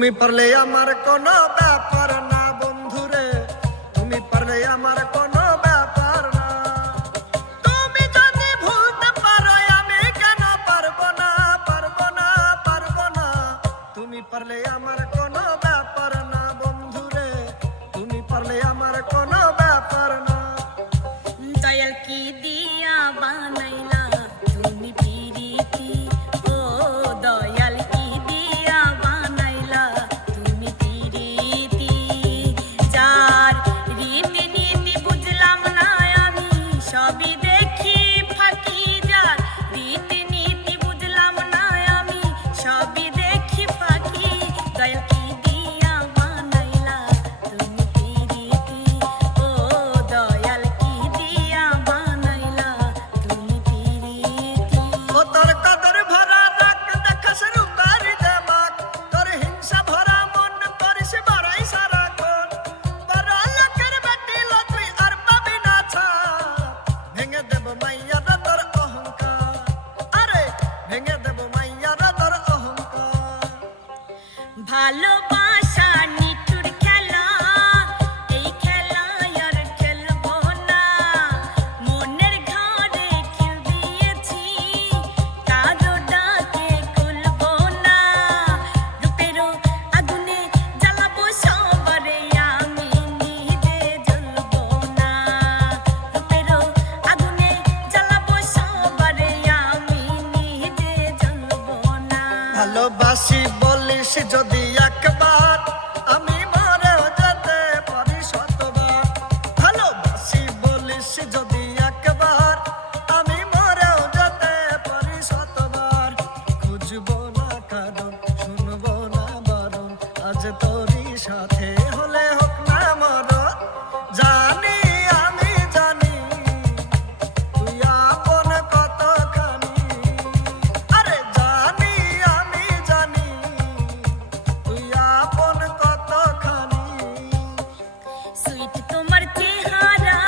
তুমি পারলে আমার কোনো ব্যাপার না বন্ধুরে, তুমি পারলে আমার কোনো ব্যাপার না। তুমি যদি ভুলতে পারো আমি কেন পারবো না, পারবো না, পারবো না। তুমি পারলে আমার কোনো ব্যাপার না বন্ধুরে, তুমি পারলে আমার কোনো ব্যাপার না। দয়াল কি দিয়া বানাইলা তুমি পিরিতি, ও দয়াল কি দিয়া বানাইলা তুমি পিরিতি। যার রীতি নীতি বুঝলাম না আমি সবই দেখি ফাঁকি, যার রীতি নীতি বুঝলাম না আমি সবই দেখি ফাঁকি। দয়াল কি দিয়া বানাইলা তুমি পিরিতি, ও দয়াল কি দিয়া বানাইলা তুমি পিরিতি। ও তোর কদর ভরা রাখ দেখাস রূপার দেমাক, তোর হিংসা ভরা মন করিস বাড়াই সারাক্ষণ। বড় লোকের বেটি লো তুই আর পাবি না ছাড়, ভেঙে দেব মাইয়ার তোর অহংকার, আরে ভেঙে দেব মাইয়ার তোর অহংকার। ভালোবাসা নিঠুর খেলা, এই খেলা আর খেলবো না। মনের ঘরে খিল দিয়েছি, কারো ডাকে খুলবো না। রূপেরও আগুনে জ্বালাবো সবারে, আমি নিজে জ্বলবো না। রূপেরও আগুনে জ্বালাবো সবারে, আমি নিজে জ্বলবো না। ভালোবাসি বলিস যদি একবার, আমি মরেও যেতে পারি শতবার। ভালোবাসি বলিস যদি একবার, আমি মরেও যেতে পারি শতবার। খুঁজবো না কারণ, শুনবো না বারণ, আজ তোরই সাথে হলে হোক না মরণ। জানি আমি জানি তুই আপন কতখানি, আরে জানি আমি জানি তুই আপন কতখানি। সুইট তোমার চেহারা,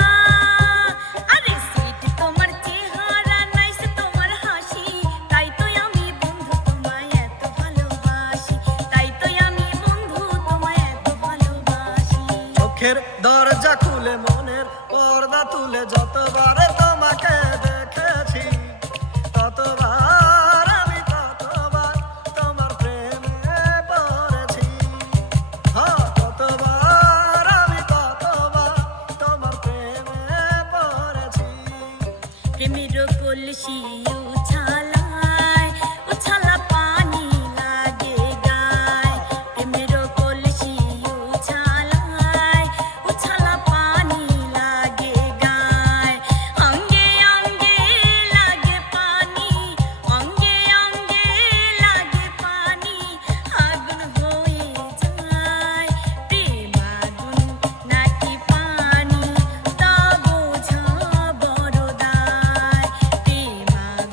আরে সুইট তোমার চেহারা, নাইস তোমার হাসি, তাই তো আমি বন্ধু তোমায় এত ভালোবাসি, তাই তো আমি বন্ধু তোমায় এত ভালোবাসি। চোখের দরজা খুলে মনের পর্দা তুলে যতবার তোমাকে দেখেছি, ততবার আমি ততবার তোমার প্রেমে পড়েছি। হ্যাঁ, ততবার আমি ততবার তোমার প্রেমে পড়েছি। প্রেমের কলসি উছালায়, উছালা পানি লাগে গায়। প্রেমের কলসি উছালায়, উছালা পানি লাগে গায়। অঙ্গে অঙ্গে লাগে পানি, অঙ্গে অঙ্গে লাগে পানি, আগুন হয়ে যায়। প্রেম আগুন নাকি পানি, তা বোঝা বড় দায়। প্রেম আগুন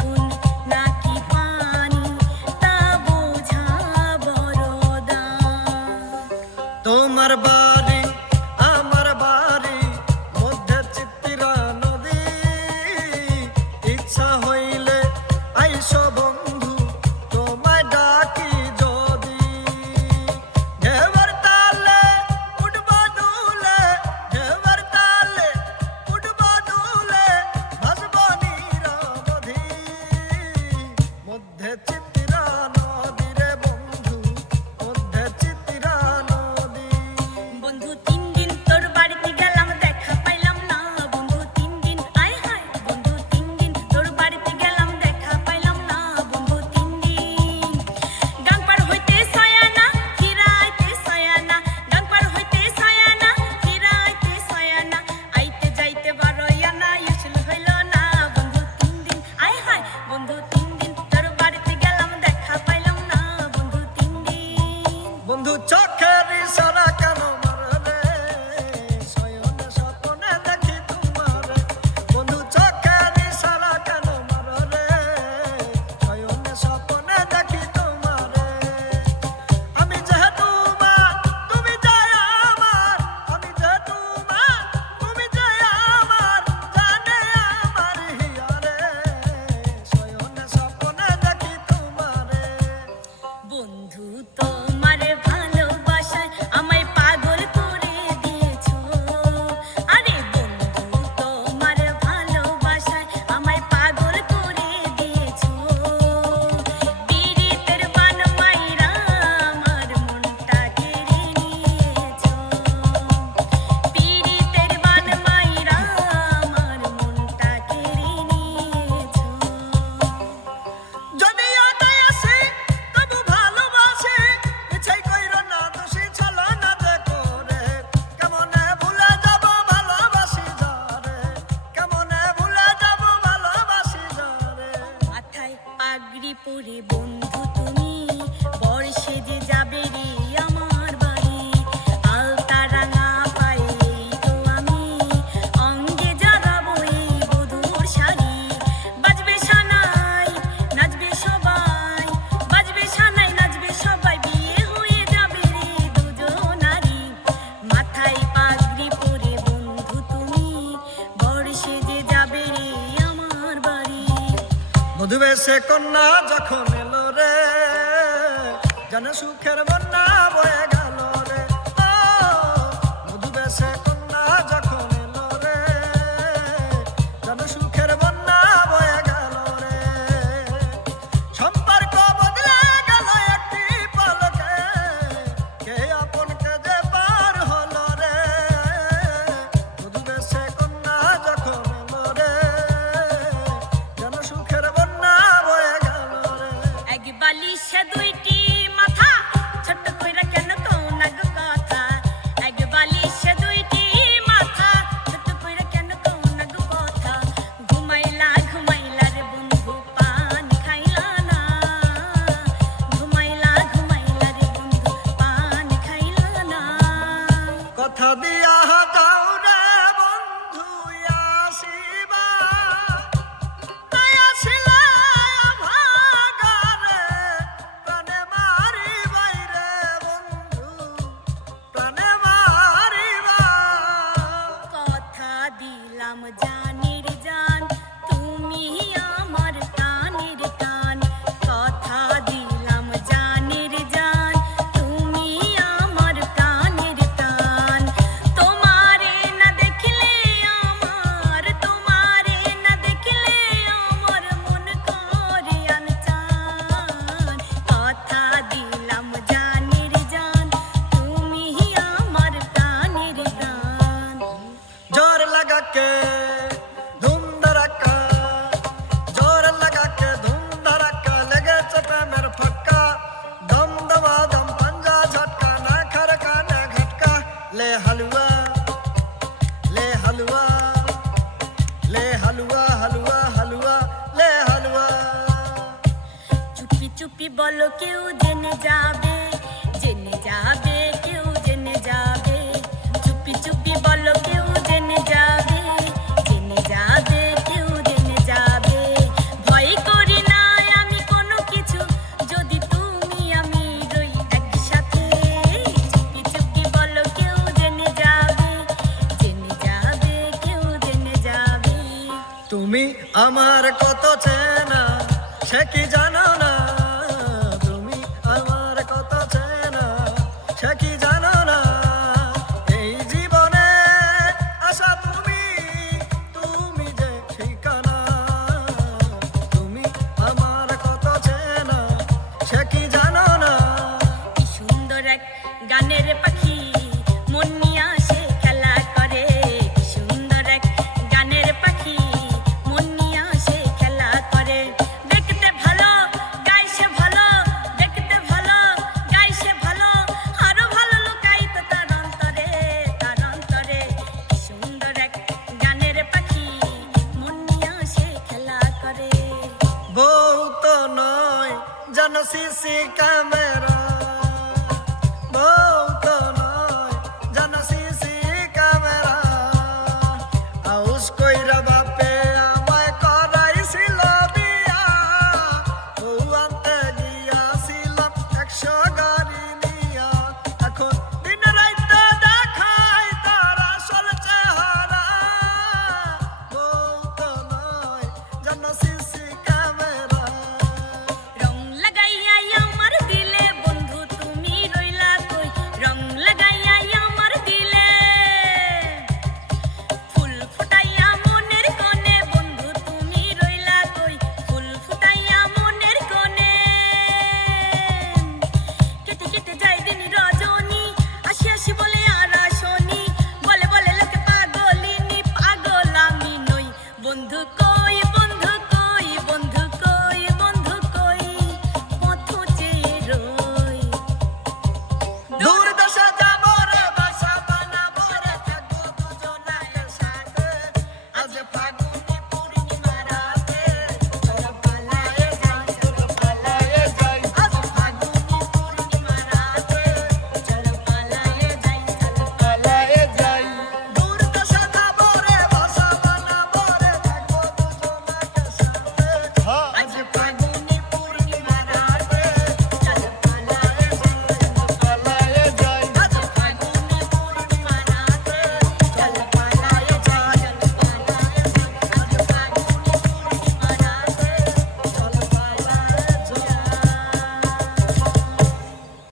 মধু বেশে কন্যা যখন এলো রে, যেন সুখের বন্যা বয়ে গেল রে। ও মধু বেশে কন্যা যখন এলো রে, যেন সুখের বন্যা বয়ে গেল রে। সম্পর্ক বদলে গেল একটি পলকে, কে আপন কে যে পার হলো রে। মধু বেশে কন্যা যখন এলো রে, যেন সুখের বন্যা বয়ে গেল রে। এক বালিশে দুইটি মাথা, ছোট্ট কইরা কেন কও না গো কথা। এক বালিশে দুইটি মাথা, ছোট্ট কইরা কেন কও না গো কথা। ঘুমাইলা ঘুমাইলা রে বন্ধু পানি খাইলা না। ঘুমাইলা ঘুমাইলা রে বন্ধু পানি খাইলা না। কথা দিয়া যাও রে বন্ধু আসিবা, তাই আসিলে ভাগারে প্রাণে মারিবাই রে বন্ধু, প্রাণে মারিবা। কথা দিলাম জানির জান, তুমি আমার কানের কান। কথা দিলাম জানির জান, তুমি আমার কানের কান। তোমারে না দেখলে আমার, তোমারে না দেখলে আমার মন করে আনচান। কথা দিলাম জানির জান, তুমি আমার কানের কান। जोर लगा के धूम धड़का, जोर लगा के धूम धड़का, लगे चपे मेरे फक्का। दम दबा दम पंजा झटका, ना खरका ना घटका। ले हलवा ले हलवा ले हलवा हलवा हलवा ले हलवा। চুপি চুপি বলো কেউ জেনে যাবে, জেনে যাবে কেউ জেনে যাবে। চুপি চুপি বলো কেউ জেনে যাবে, জেনে যাবে কেউ জেনে যাবে। ভয় করি না আমি কোনো কিছু, যদি তুমি আমি রই একসাথে। চুপি চুপি বলো কেউ জেনে যাবে, জেনে যাবে কেউ জেনে যাবে। তুমি আমার কত চেনা সে কি জানো না, তুমি আমার কত চেনা সে কি জানো না। এই জীবনে আশা তুমি, তুমি যে ঠিকানা। তুমি আমার কত চেনা সে কি জানো না। কি সুন্দর এক গানের পাখি, মন নিয়ে আসে খেলা করে। কি সুন্দর এক গানের পাখি, মন নিয়ে আসে খেলা করে। দেখতে ভালো গাইছে ভালো, দেখতে ভালো গাইছে ভালো, আরো ভালো লুকাই তো তার অন্তরে, তার অন্তরে। কি সুন্দর এক গানের পাখি, মন নিয়ে আসে খেলা করে। বউ তো নয় যেন সিসি ক্যামেরা,